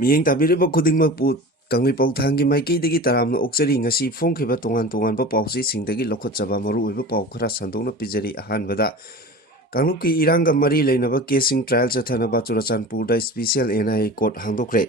Miyeng tabiriba khudingmakpu Kanglipau thanggi maikidagi taramna oksari ngasi phongkhiba tongan-tonganba pausisingdagi lokhotchaba maruoiba pau khara sandokna pijari ahanbada Kanglupki Iranga mari leinaba casing trial chathanaba Churachandpurda special NIA court hangdokre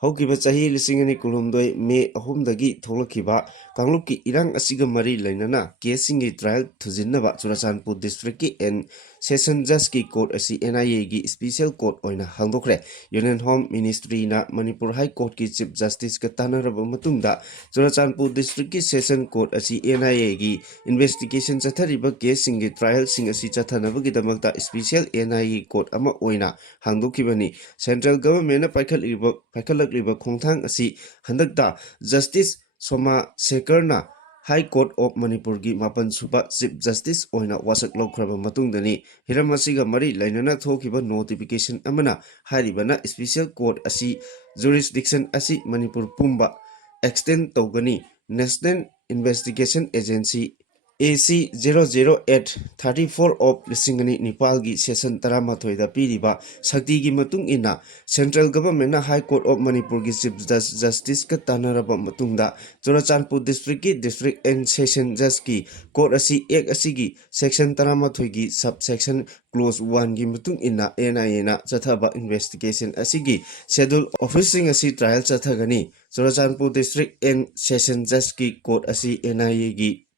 Haukiba chahi lisingani kulumdoi May 3dagi tholakhiba Kanglupki Irang asiga mari leinana casingi trial thujinnaba Churachandpur district ki and session judge ki court asi NIA gi special court oina hangdokre Union Home Ministry na Manipur High Court ki chief justice ka tanaraba matungda Churachandpur district ki session court asi NIA gi investigation chathariba case singi trial sing asi chathanaba gi damakta special NIA court ama oina hangdokhibani central government na paikhalakliba khongthang asi handakta justice Soma Sekarna High Court of Manipur gi mapan suba chief justice oina wasak lokraba matungdani hiram asiga mari lainana thokiba notification amana haribana special court asi jurisdiction asi Manipur pumba extend togani National Investigation Agency AC 00834 of Lisingani Nepalgi session Taramathoida Piriba Sakti gi matung ina Central Government na High Court of Manipur gi Chief Justice ka tanaraba matungda Churachandpur District ki District and Session Judge ki Court asi ek asigi Section Taramathoy gi Subsection Clause 1 gi matung ina NIA na chathaba investigation asigi schedule officing asi trial chathagani Churachandpur District and Session Judge ki Court asi NIA gi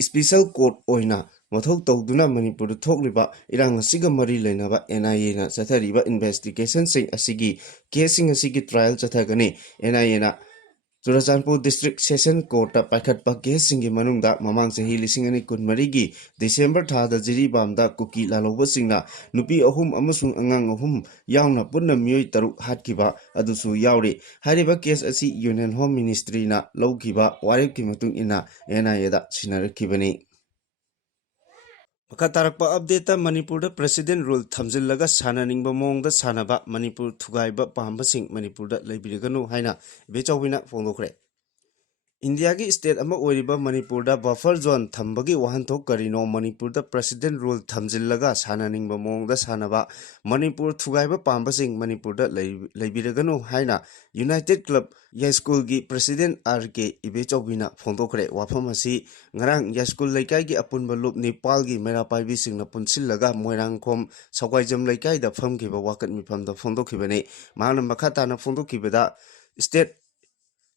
special court oina mathau tawduna Manipur thokliba irang asiga mari leinaba NIA na chathariba investigation sing asigi casing asigi trial chathagani NIA na Churachandpur District Session Court ta paikhatpa case singi manungda mamang chahi lisingani kunmari gi December thada jiribamda kuki laloba singna nupi ahum amasung angang ahum yauna punna miyoi taruk hatkiba adusu yauri hariba case asi Union Home Ministry na lawkiba warep ki matung ina NIA da sinarakibani Makatarapa update Manipur President rule thamjillaga sananing mongda sanaba Manipur thugaiba pambasing Manipur da leibiriganu haina bechawina fongdokre India ki state ama oiriba Manipur da buffer zone thambagi wahanthok karino Manipur da president rule thamjillaga sananing mongda sanaba Manipur thugaiba pambasing Manipur da leibiriganu haina United Club Ya School gi President RK Ibechawina fongdokre wafamasi ngarang Ya School laikai gi apunba lup Nepal gi merapai singna punsillaga moirangkhom sawkaijam laikai da famkiba wakat mifam da fongdokhibani mahana makata na fongdokhibada state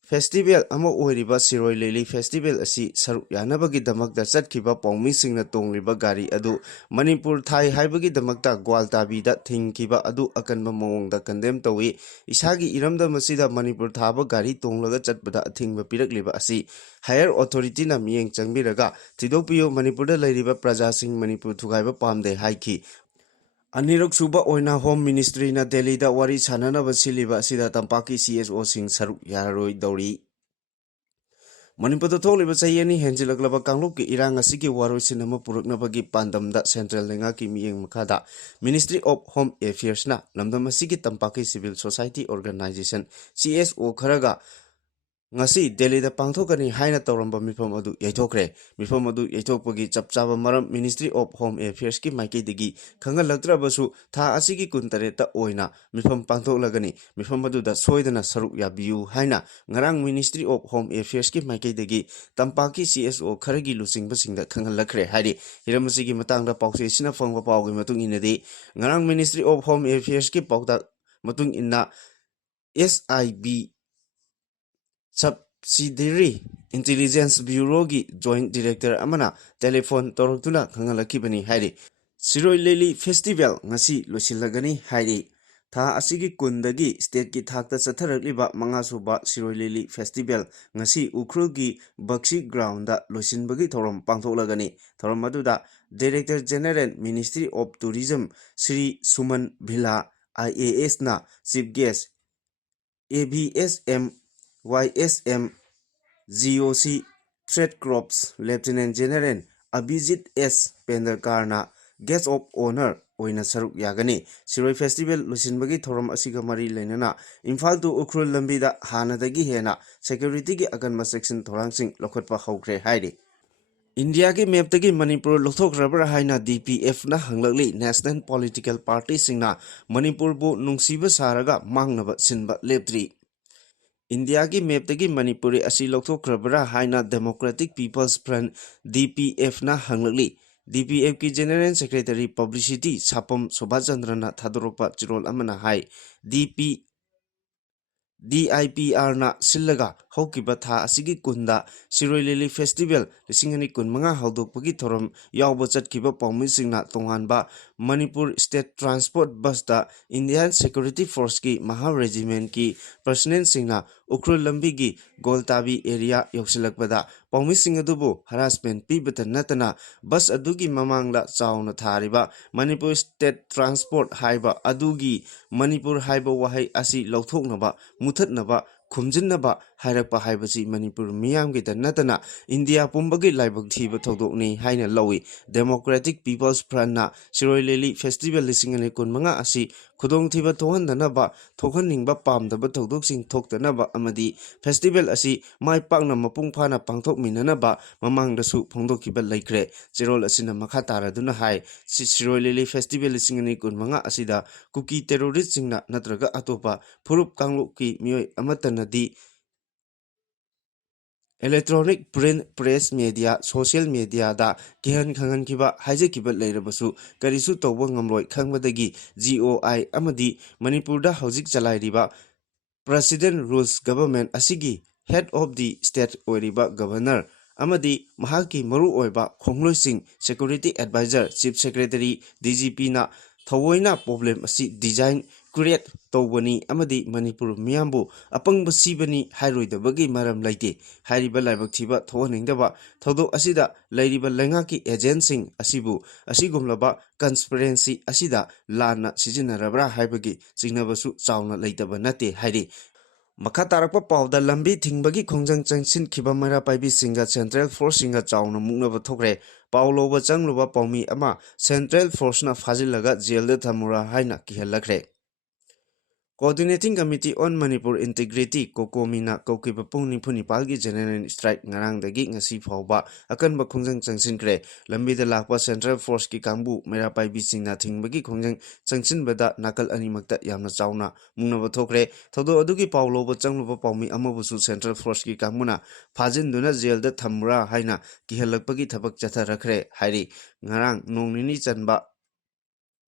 Festival ama oiriba Shirui Lily Festival asi saruk yanabagi damakta chatkiba paumi singna tongliba gari adu Manipur thai haibagi damakta Gwaltabi da thingkiba adu akanba mongda condemn tawi isagi iramda masida Manipur thaba gari tonglaga chatbada athingba pirakliba asi higher authority na miyeng changbiraga thidokpiyo Manipur da leiriba praja sing Manipur thugaiba pamde haiki Anirok suba oina Home Ministry na Delhi da wari sananaba siliba sida tampaki CSO sing saruk yaroi dauri Manipur da tholiba chayani henjilaklaba Kanglupki Irang asigi waroi sinama puruknabagi pandamda Central Lenga ki miyeng makada Ministry of Home Affairs na lamdam asigi tampaki Civil Society Organization CSO kharaga Ngasi Delhi da pangthokani haina tawramba mifam adu yaithokre mifam adu yaithokpagi chapchaba maram Ministry of Home Affairs ki maikidagi khangalaktrabasu tha asigi kuntareta oina mifam pangthoklagani mifam adu da soidana saruk yabiu haina ngarang Ministry of Home Affairs ki maikidagi tampaki CSO kharagi lusingbasingda khangalakre hari hiramasigi matangda pause sina fangba pawgi matung inadi ngarang Ministry of Home Affairs ki pawda matung inna SIB Subsidiary Intelligence Bureau gi Joint Director amana telephone toroktuna khangalakibani hairi Shirui Lily Festival Ngsi Loisillagani hairi tha asigi kundagi state ki thakta chatharakliba mangasuba Shirui Lily Festival ngasi ukrul gi Bakshi ground da loisinbagi thorom pangthoklagani thorom aduda Director General Ministry of Tourism Sri Suman Bhila IAS na chief guest ABSM YSM GOC Trade Crops Lieutenant General Abhijit S. Pendarkarna Guest of Honor oina saruk yagani Shiroi Festival lusinbagi thoram asiga mari leinana Imphal to Ukrul lambida hanadagi hena security gi aganma section thorangsing lokhotpa hawkre hairi India ki map tagi Manipur lokthokrabra haina DPF na hanglakli National Political Party singna Manipur bu nungsiba saraga mangnaba sinba leptri. India ki map tagi Manipuri asi lokthokrabra haina Democratic People's Front DPF na hanglakli. DPF ki General Secretary Publicity Sapam Sobhachandrana thadorokpa chirol amana hai DIPR na sillaga hokiba tha asigi kunda Shirui Lily Festival lisingani kun manga haudokpagi thoram yawba chatkiba paumi singna tonghanba Manipur State Transport Bus da Indian Security Force ki Maha Regiment ki personnel singna ukrul lambi gi Goltabi area yoksilakbada paumi singadubu harassment pibata natana bus adugi mamangla chauna thariba Manipur State Transport haiba adugi Manipur haiba wahai asi lokthoknaba Muthatnaba khumjinnaba hairakpa haibasi Manipur miyamgi da natana India pumbagi laibak thiba thodokni haina lawi Democratic People's Front na Shirui Lily Festival lisingani kun manga asi khudong thiba thohandanaba thokhaningba pamdaba thodok thoktanaba amadi festival asi mai pakna mapung phana pangthok minanaba mamangdasu phongdokkiba laikre chirol asina makha taraduna hai Shiroi Lily Festival lisingani kun manga asida kuki terrorist singna natraga atopa Furup Kangla ki miyoi amatanadi electronic print press media social media da kihan khangan kiba haje kiba leirabasu karisu tawba ngamloi khangmadagi GOI amadi Manipur da hojik chalai riba President Rules Government asigi Head of the State oiriba Governor amadi mahaki maru oiba khongloising Security Advisor Chief Secretary DGP na thawoina problem asi design create tawbani amadi Manipur miyambu apangba sibani hairoidabagi maram laite hairiba laibak thiba thohaningdaba thodok asida lairiba lengaki agentsing asibu asigumlaba conspiracy asida lana sijinarabra haibagi chingnabasu chauna leitaba nate hairi Makha tarakpa pawda lambi thingbagi khongjang changsin khiba mara paibi singa Central Force singa chauna muknaba thokre pawloba changluba pawmi ama Central Force na fajilaga jailda thamura haina kihalakre Coordinating Committee on Manipur Integrity Kokomina Kokiba Pungni Punipalgi General Strike Ngarang dagi ngasi phawba akanba khongjang changsinkre lambida lakpa Central Force ki kangbu mera paibi singna thingbagi khongjang changsinbada nakal animakta yamna chauna mungnaba thokre thodo adugi pawloba changluba pawmi amabusu Central Force ki kangmuna phajinduna jailda thamra haina kihalakpagi thabak chatharakre hairi ngarang nongnini chanba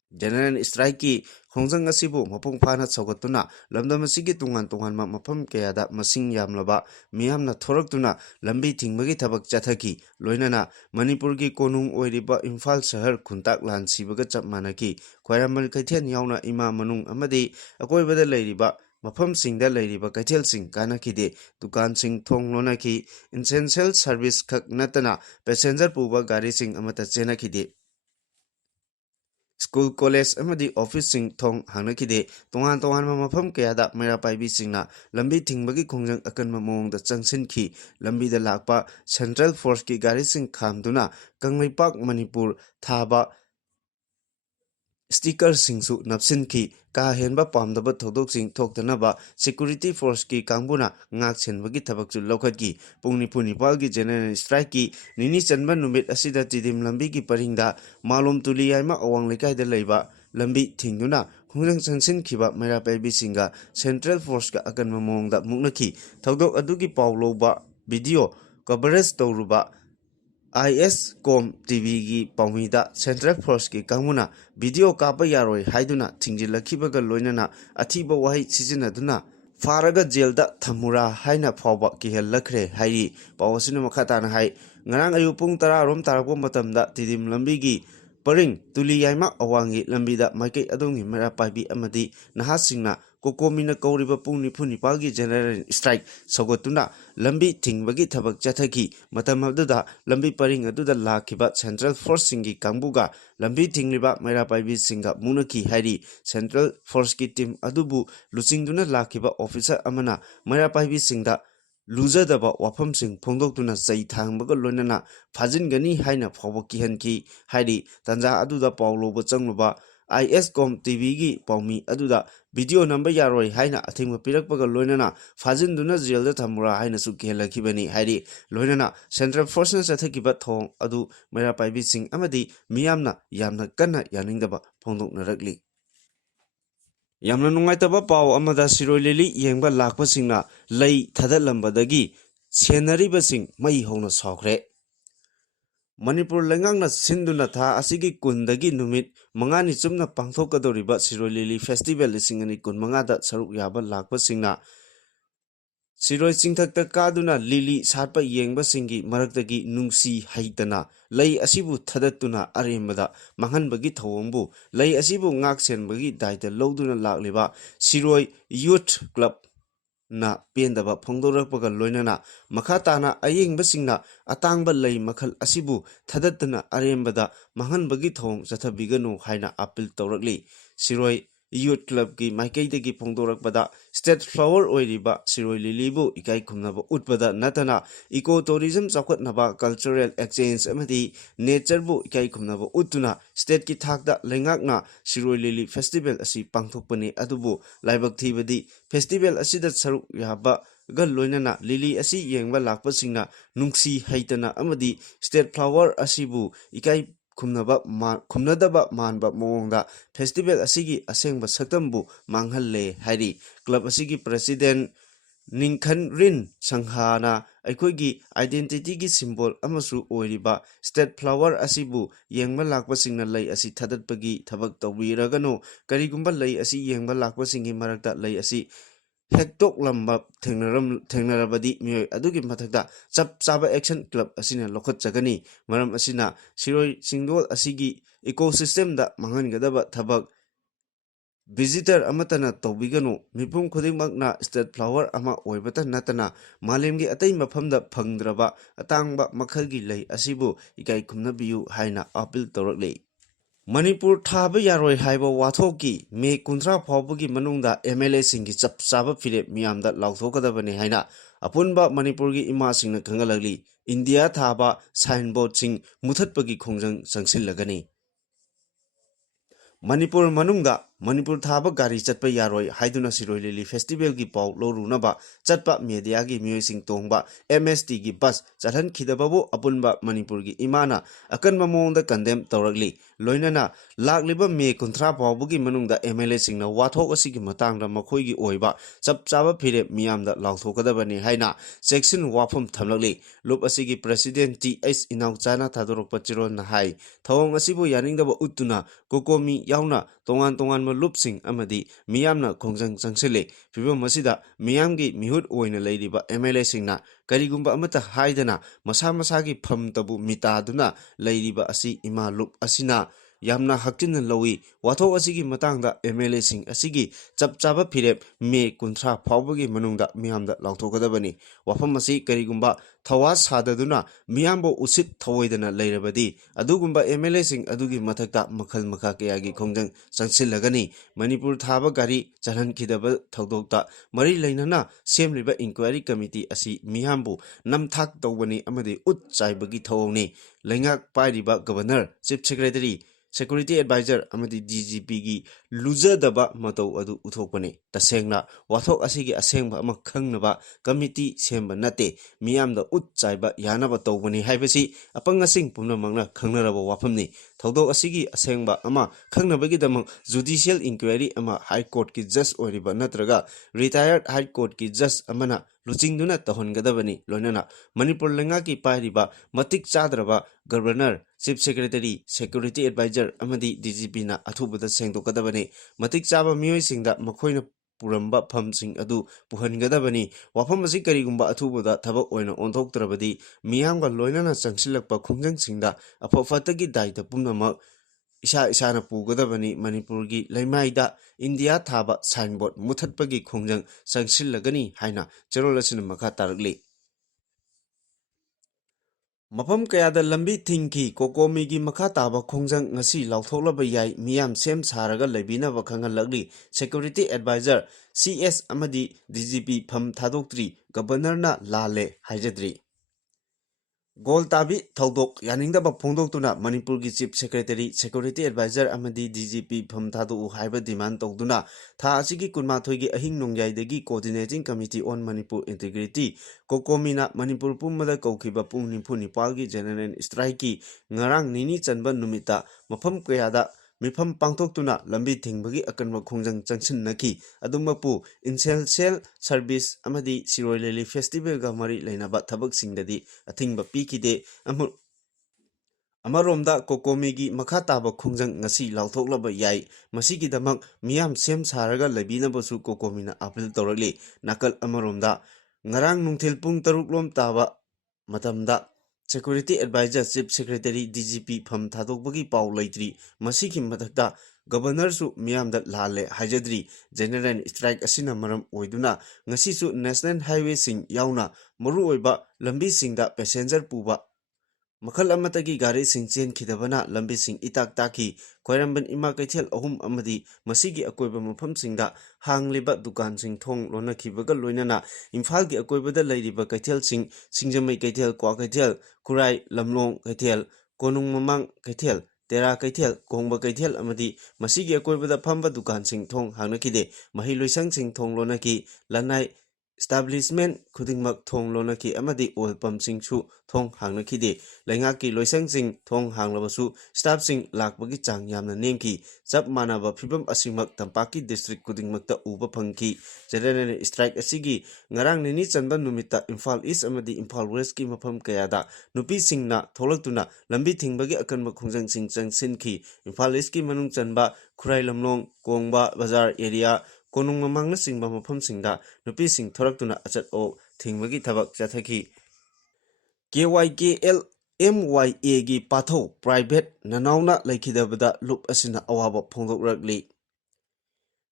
General Strike ki khongjang asibu mapung phana chogatuna lamdam asigi tungan mafam kayada masing yamlaba miyamna thoraktuna lambi thingmagi thabak chathaki loinana Manipur ki konung oiriba Imphal shahar khuntak lan sibaga chap manaki khwairamal kaithian yauna ima manung amadi akoibada leiriba mafam singda leiriba kaithel sing kanakide dukan sing thong lonaki essential service khak natana passenger puba gari sing amata chenakide School college amadi office sing thong hangnakide tongan mafam kayada mera paibi singna lambi thingbagi khongjang akanma mawngda changsinki lambida lakpa Central Force ki gari sing khamduna Kangleipak Manipur thaba sticker singsu napsinki ka henba pamdaba thodok sing thoktanaba Security Force ki kangbuna ngak chenbagi thabakchu lokhatki pungni punipalgi General Strike ki nini chanba numit asida tidim lambi ki paringda malum tuli yaima awang lekai da leiba lambi thingduna khongjang changsin khiba mera paibi singa Central Force ka akan mamongda muknaki thodok adugi pawloba video coverage tawruba IS.com TV gi pawmida Central Force ki kangmuna video kapa yaroi haiduna thingjilakhibaga loinana athiba wahai sizinaduna faraga jailda thamura haina phawba kihellakre hairi pawasina makhatana hai ngarang ayu pung 10 rom tarakpa matamda tidim lambi gi paring tuli yaima awangi lambida maikei adongi mera paibi amadi nahasingna kokomina kauriba pungni punipalgi General Strike sogotuna lambi thingbagi thabak chathaki matam aduda lambi paring aduda lakhiba Central Force singi kangbuga lambi thingliba mera paibi singa munaki hairi Central Force ki team adubu luchingduna lakhiba officer amana mera paibi singda luzadaba wafam sing phongdoktuna chai thangbaga loinana phajingani haina phawba kihanki hairi tanja aduda pawloba changluba ISCOM TVꯒꯤ ꯄꯥꯎꯃꯤ ꯑꯗꯨꯗ video ꯅꯝꯕ ꯌꯥꯔꯣꯏ ꯍꯥꯏꯅ ꯑꯊꯤꯡꯕ ꯄꯤꯔꯛꯄꯒ ꯂꯣꯏꯅꯅ ꯐꯥꯖꯤꯟꯗꯨꯅ ꯖꯦꯜꯗ ꯊꯝꯃꯨꯔꯥ ꯍꯥꯏꯅꯁꯨ ꯀꯤꯍꯜꯂꯛꯈꯤꯕꯅꯤ ꯍꯥꯏꯔꯤ ꯂꯣꯏꯅꯅ central ꯐꯣꯔꯁꯅ ꯆꯠꯊꯈꯤꯕ ꯊꯧꯑꯣꯡ ꯑꯗꯨ ꯃꯩꯔꯥ ꯄꯥꯏꯕꯤꯁꯤꯡ ꯑꯃꯗꯤ ꯃꯤꯌꯥꯝꯅ ꯌꯥꯝꯅ ꯀꯟꯅ ꯌꯥꯅꯤꯡꯗꯕ ꯐꯣꯡꯗꯣꯛꯅꯔꯛꯂꯤ ꯌꯥꯝꯅ ꯅꯨꯡꯉꯥꯏꯇꯕ ꯄꯥꯎ ꯑꯃꯗ ꯁꯤꯔꯣꯏ ꯂꯤꯂꯤ ꯌꯦꯡꯕ ꯂꯥꯛꯄꯁꯤꯡꯅ ꯂꯩ ꯊꯥꯗꯠꯂꯝꯕꯗꯒꯤ ꯁꯦꯟꯅꯔꯤꯕꯁꯤꯡ ꯃꯩ ꯍꯧꯅ ꯁꯥꯎꯈ꯭ꯔꯦ Manipur Lengangna Sinduna Tha Asigi Kundagi Numit Mangani Chumna Pangthokadoriba Shirui Lily Festival Lisingani Kun Mangada Saruk Yaba Lakpa Singna Siroi Singthakta Kaduna Lily Sarpa Yengba Singi Maraktagi Nungsi Haitana Lay Asibu Thadatuna Arembada Mahanbagi Thawambu Lay Asibu Ngak Senbagi Daita Loduna Lakliba Siroi Youth Club na pendaba phongdorakpaga loinana makhatana ayengbasinga atangba lei makhal asibu thadattana arembada mahanbagi thong chathabiganu haina appeal tawrakli Siroi Youth Club ki maikaidagi phongdorakpada state flower oiriba Shirui Lily bu ikai khumnaba utpada natana eco tourism chakotnaba cultural exchange amadi nature bu ikai khumnaba utuna state ki thakda lengakna Shirui Lily Festival asi pangthokpani adubu laibak thibadi festival asida saruk yaba gal loinana Lily asi yengba lakpasingna nungsi haitana amadi state flower asibu ikai khumnadaba manba mongda festival asigi asengba saktambu manghalle hairi club asigi president Ningkhan Rin Sanghana Aikogi identity gi symbol amasu oiriba state flower asibu yengba lakpasingna lei asi thadatpagi thabak tawiragano karigumba lei asi yengba lakpasingi marakta lei asi Hektok lamba Tengnarabadi Mio Adugi Matakda Chap Chaba Action Club Asina Lokot Chagani Maram Asina Shiroi Singdol Asigi ecosystem da Mangangadaba Tabak Visitor Amatana Tobigano Mipum Kodimagna State Flower Ama Oibata Natana Malemgi Atai Mapamda Pangdraba Atangba Makalgi Lay Asibu Ikai Kumnabiu Haina Appeal Torokli Manipur Thaba Yaroi Haiba Wathoki Me Kuntra Pawbagi Manungda MLA Singi Chap Chaba Philip Miamda Lauthokadabani Haina Apunba Manipurgi Ima Singna Kangalagli India Thaba Signboard Sing Muthatpagi Khongjang Sangsilagani Manipur Manungda Manipur Thaba Gari Chatpa Yaroi Haiduna Shirui Lily Festival gi Pau Lorunaba Chatpa Media gi Myoising Tongba MST gi Bus Chathan Khidababu Apunba Manipur gi Imana Akanba Mongda Condemn Tawragli Loinana Lakliba Me Kuntra Pawbugi Manungda MLA Singna Wathok Asigi Matangda Makhoigi Oiba Chap Chaba Phire Miyamda Lauthokadabani Haina Section Wafum Thamlagli Lup Asigi President TS Inauchana Thadorokpa Chiron Nahai Thawong Asibu Yaningdaba Uttuna Kokomi Yauna Tongan Tongan Lupsing Amadi Miyamna Khongjang Changsile Fibam Masida Miyamgi Mihut Oina Ladiba MLA Singna Karigumba Amata Haidana Masa Masagi Pham Tabu Mitaduna Ladiba Asi Ima Lup Asina Yamna Haktin Lowi Wathok Asigi Matangda MLA Sing Asigi Chap Chaba Phirep Me Kuntra Phawbagi Manungda Miyamda Lauthokadabani Wafam Asi Karigumba Thawas Sadaduna Miyambo Usit Thawoidana Lairabadi Adugumba MLA Sing Adugi Matakta Makhal Makha Kayagi Khongjang Sangsilagani Manipur Thaba Gari Charan Khidaba Thaudokta Mari Lainana Semliba Inquiry Committee Asi Miyambu Namthak Tawbani Amadi Ut Chaibagi Thawongni Lengak Pairiba Governor Chief Secretary Security Advisor Amadi DGP gi Luzadaba Matau Adu Uthokpani Tasengna Wathok Asigi Asengba Ama Khangnaba Committee Semba Nate Miyamda Ut Chaiba Yanaba Tawbani Haibasi Apangasing Pumnamangna Khangnaraba Wafamni Thaudok Asigi Asengba Ama Khangnabagidamang Judicial Inquiry Ama High Court ki Judge Oriba Natraga Retired High Court ki Judge Amana Luchingduna Tahongadabani Loinana Manipur Lengaki Pairiba Matik Chadraba Governor Chief Secretary Security Advisor Amadi DGP na Athubada Sengdokadabani Matik Chaba Mioisingda Makhoina Puramba Phamsing Adu Puhangadabani Wafam Asi Karigumba Athubada Thabak Oina Onthoktrabadi Miyamga Loinana Changsilakpa Khongjangsinda Afafatagi Daita Pumnamak Isana Pugadabani Manipurgi Laimaida India Thaba Signboard Muthatpagi Khongjang Sangsilagani Haina Cherolasina Makha Taragli Mapam Kayada Lambi Thinki Kokomigi Makataba Khongjang Ngsi Lautholaba Yai Miyam Sem Saraga Labinaba Khangalagli Security Advisor CS Amadi DGP Pham Thadoktri Governor na Lale Haijadri Goal tabi thaudok yaningdaba phongdoktuna Manipur gi Chief Secretary Security Advisor amadi DGP pham thadu haiba demand tawduna tha asigi kunmathoi gi ahing nongyai Coordinating Committee on Manipur Integrity kokomina Manipur pummada kaukiba pung nimpu nipal gi General Strike ki ngarang nini chanba numita mafam kayada mifam pangtoktuna lambi thingbagi akanba khongjang changsinnaki adumapu Incel Cell Service amadi Shirui Lily Festival ga mari lainaba thabak singdadi athingba pikide Amaromda kokomigi makha taba khongjang ngasi lauthokhlaba yai masigidamak miyam sem saraga labinabasu kokomina appeal tawrakli nakal amaromda ngarang nungthil pung taruk lom taba matamda Security Advisor Chief Secretary DGP pham thadokbagi paw leitri masigi mathakta Governor su miyamda lale hajadri General Strike asina maram oiduna ngasi su National Highway sing yauna maru oiba lambi singda passenger puba Makal amatagi gari sing chen khidabana lambi sing itak taki koiramban ima kaithel ahum amadi masigi akoiba mafam singda hangliba dukan sing thong lona khibaga loinana imphal gi akoibada leiriba kaithel sing singjamai kaithel kwa kaithel kurai lamlong kaithel konung mamang kaithel tera kaithel kongba kaithel amadi masigi akoibada phamba dukan sing thong hangnakhide mahi loisang sing thong lona ki lanai establishment khudingmak thong lona ki amadi oil pump sing chu thong hangnakhide Laingaki loisang sing thong hanglabasu staff sing lakbagi chang yamna nemki chap manaba phibam asimak tampaki district kudingmakta uba phangki General Strike asigi ngarang nini chanba numita Imphal East amadi Imphal West ki mafam kayada nupi singna tholaktuna lambi thingbagi akanba khongjang sing changsinki Imphal East ki manung chanba Khurai Lamlong Kongba Bazar area konung mamangna singba mafam singda nupi sing thoraktuna achat o thingbagi thabak chathaki KYKL MYA gi patho private nanauna laikhidabada loop asina awaba phongdokragli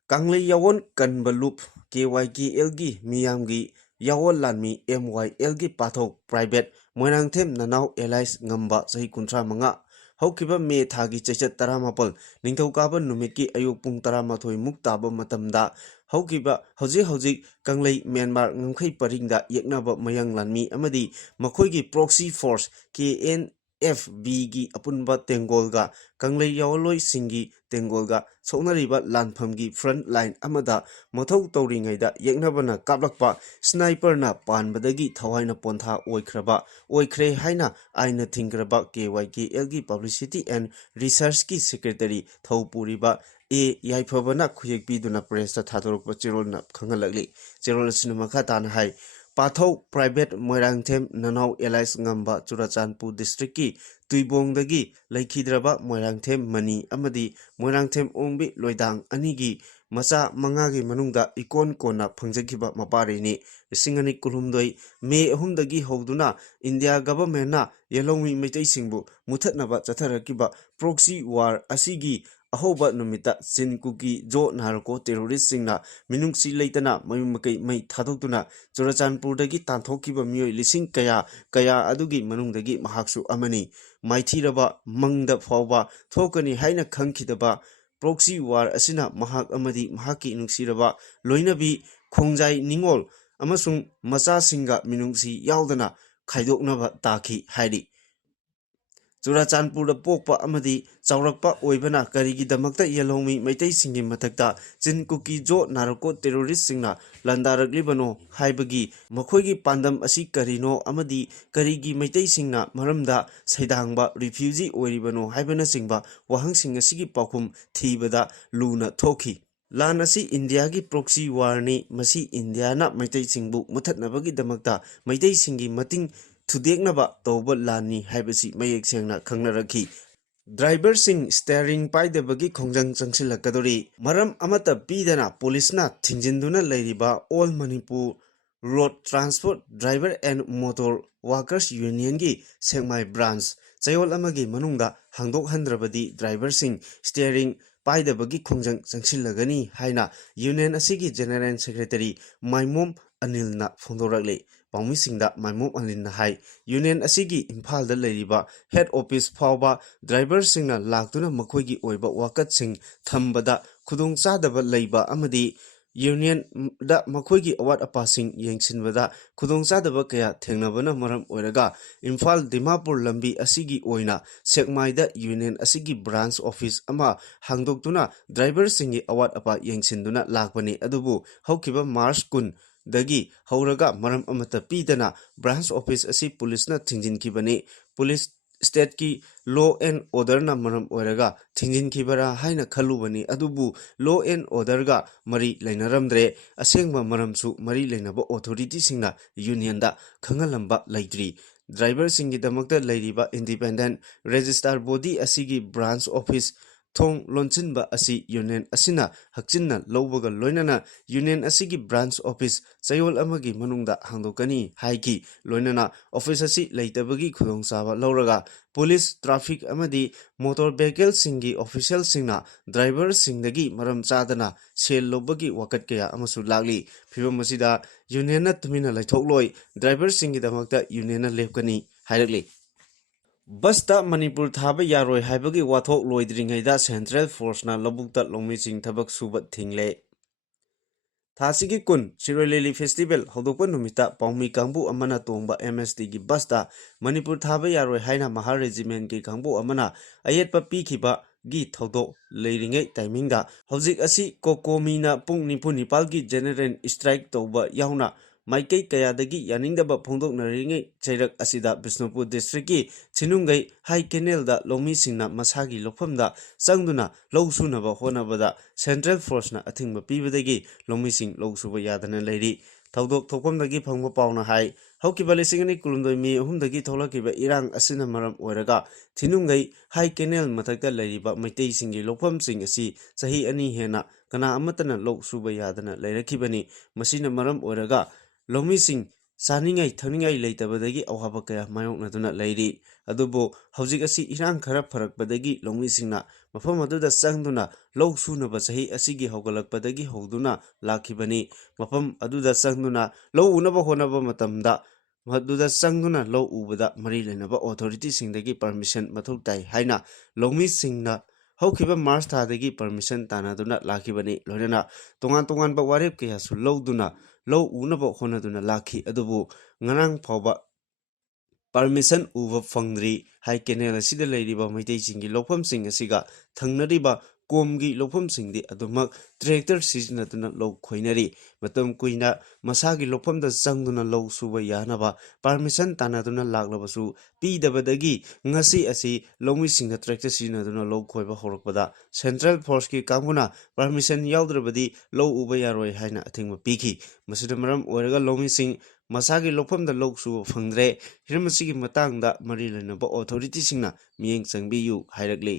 Kangla yawon kanba loop KYKL gi miyamgi yawon lanmi MYL gi patho private moirangthem nanau allies ngamba sahi kuntra manga haukiba me thagi chechat taramapal ningthokaba numiki ayuk pung taramathoi muktaba matamda haukiba hojik kanglei Myanmar ngmkhai paringda yeknaba mayang lanmi amadi makhoigi proxy force KNFB gi apunba tengolga kanglei yawoloi singi tengolga soknariba lanphamgi front line amada mathau tawringaida yeknabana kaplakpa sniper na panbadagi thawaina pontha oikhre haina aina thingraba KYKL gi publicity and research ki secretary Thaupuriba yaifabana khuyekpiduna press ta thadorokpa chirolna khangalagli chirol sinema khatana hai Pathau private moirangthem nanau allies ngamba Churachandpur district ki tuibongdagi laikhidraba moirangthem mani amadi moirangthem ongbi loidang anigi macha mangagi manungda ikon kona phangjakhiba maparini singani kulumdoi me ahumdagi howduna India government na yelomi meitai singbu muthatnaba chatharakiba proxy war asigi ahoba numita sinkuki jo narko terrorist singna minungsi leitana mayumakai mai thadokduna Churachandpurdagi tanthokiba mioi lising kaya adugi manungdagi mahaksu amani maithiraba mangda fawba thokani haina khangkhidaba proxy war asina mahak amadi mahaki nungsiraba loinabi khongjai ningol amasung macha singa minungsi yaudana khaidoknaba taki hairi Churachandpurda pokpa amadi chawrakpa oibana karigidamakta yelomi meitai singi mathakta chinkuki jo narko terrorist singna landaraglibano haibagi makhoigi pandam asi karino amadi karigi meitai singna maramda saidangba refugee oiribano haibana singba wahang sing asigi pakhum thibada luna thoki Lan asi India gi proxy war ni masi India na meitai singbu muthatnabagi damakta meitai singi mating thudeknaba tawba lani haibasi mayek sengna khangnaraki Driver sing steering paidabagi khongjang changsilakadori maram amata pidana police na thingjinduna leiriba all Manipur Road Transport Driver and Motor Workers Union gi Sengmai branch chayol amagi manungda hangdok handrabadi driver sing steering paidabagi khongjang changsilagani haina union asigi general secretary Maimom Anilna phondorakle Paumisingda Maimom Anilna hai union asigi Imphal da leiriba head office fawba driver singna laktuna makhoigi oiba wakat sing thambada khudong chadaba leiba amadi union दा मखोई अवाट अपासिंग येंगसिनबदा खुदोंचादबा कया थेंगनबना मरम ओइरगा इम्फाल दिमापुर लंबी असिगी ओइना सेकमाइदा union असिगी branch office अमा हांगदोक्तुना driver सिंगी अवाट अपा येंगसिनदुना लाकबनी अदुबु हौकिबा मार्च कुन दगी हौरगा मरम अमता पीदना branch office असि पुलिसना थिंजिनखिबनी पुलिस स्टेट की लॉ एंड ऑर्डर ना मरम ओइरगा थिंजिनखिबरा हाइना खलुबनी अदुबु लॉ एंड ऑर्डर गा मरी लेनरमद्रे असेंगबा मरमसु मरी लेनबा ऑथोरिटी सिंगना यूनियन दा खंगलंबा लेट्री ड्राइवर सिंगी दमकता लेरिबा इंडिपेंडेंट रजिस्ट्रार बॉडी असिगी ब्रांच ऑफिस थोंग लोंचिनबा असि यूनियन असिना हक्चिनना लौबगा लोइनना यूनियन असिगी ब्रांच ऑफिस चयोल अमगी मनुंगदा हांदोकनी हाइकी लोइनना ऑफिस असि लेइतबगी खुदोंचाबा लौरगा पुलिस ट्रैफिक अमदी मोटर व्हीकल सिंगी ऑफिशियल सिंगना ड्राइवर सिंगदगी मरम चादना सेल लोबगी वकत कया अमसु लागली फिबम मसिदा यूनियन तुमिना लैथोकलोय ड्राइवर सिंगी दमकता यूनियन लेपकनी हाइरगली बसता मणिपुर थाबा यारोय हाइबगी वाथोक लोइद्रिङैदा सेंट्रल फोर्सना लबुक्ता लोंमिसिंग थबक सुबत थिंगले थासिगी कुन शिरोई लिली फेस्टिवल हौदोकपा नुमिता पाउमी कांबू अमना तोंबा एमएसटी की बसता मणिपुर थाबा यारोय हाइना महा रेजिमेंट की कांबू अमना अयेतपा पीखिबा गी थौदो लेरिङै टाइमिंगदा हौजिक असि कोकोमीना पुंग निफु निपाल की जनरल स्ट्राइक तौबा याउना माइकई कयादगी यानिंगदबा फोंदोकनरिङै चैरक असिदा बिष्णुपुर डिस्ट्रिक्ट की छिनुंगै हाई केनेलदा लोमीसिंगना मसागी लोफमदा चंगदुना लौसुनबा होनबदा सेंट्रल फोर्सना अथिंगबा पीबदगी लोमीसिंग लौसुबा यादना लेरी थौदोक थोकमदगी फंगबा पाउना हाई हौकिबा लिसिंगनि कुलुमदोय मी अहुमदगी थौलकिबा इरांग असिना मरम ओइरगा छिनुंगै हाई केनेल मथक्ता लेरिबा मैतैसिंगी लोफमसिंग असि चही अनि हेना कना अमतना लौसुबा यादना लेरखिबनी मसिना मरम ओइरगा लोमीसिंग चानिङै थनिङै लेतबदगी अवाबा कया मायोकनदुना लेरी अदुबो हौजिक असि इरांग खरा फरकपदगी लोमीसिंगना मफम अदुदा चंगदुना लौ सुनबा चही असिगी हौगलकपदगी हौदुना लाखिबनी मफम अदुदा चंगदुना लौ उनबा होनबा मतमदा मदुदा चंगदुना लौ उबदा मरी लेनबा ऑथोरिटी सिंगदगी परमिशन मथौ ताई हाइना लोमीसिंगना हौखिबा मार्च थादगी परमिशन तानादुना लाखिबनी लोइना तोंगान तोंगानबा वारेप कयासु लौदुना लौ उनबा होनदुना lucky अदुबु ngarang phawba permission uva fangdri hai kenel asida leiriba maitai singi lofam sing asiga thangnariba komgi lofam singdi adumak tractor sizinatuna lo khoinari matam kuina masagi lofam da changduna lo suba yanaba permission tanaduna laglabasu pidabadagi ngasi asi lomi singa tractor sizinatuna lo khoiba horakpada central force ki kanguna permission yaudrabadi lo uba yaroi haina athingma piki masudamaram oiraga lomi sing मसागी लोफमदा लोकसु फंद्रे हिरमसिगी मतंगदा मरी लेनबा authority सिंगना मियेंग चंगबियु हाइरगले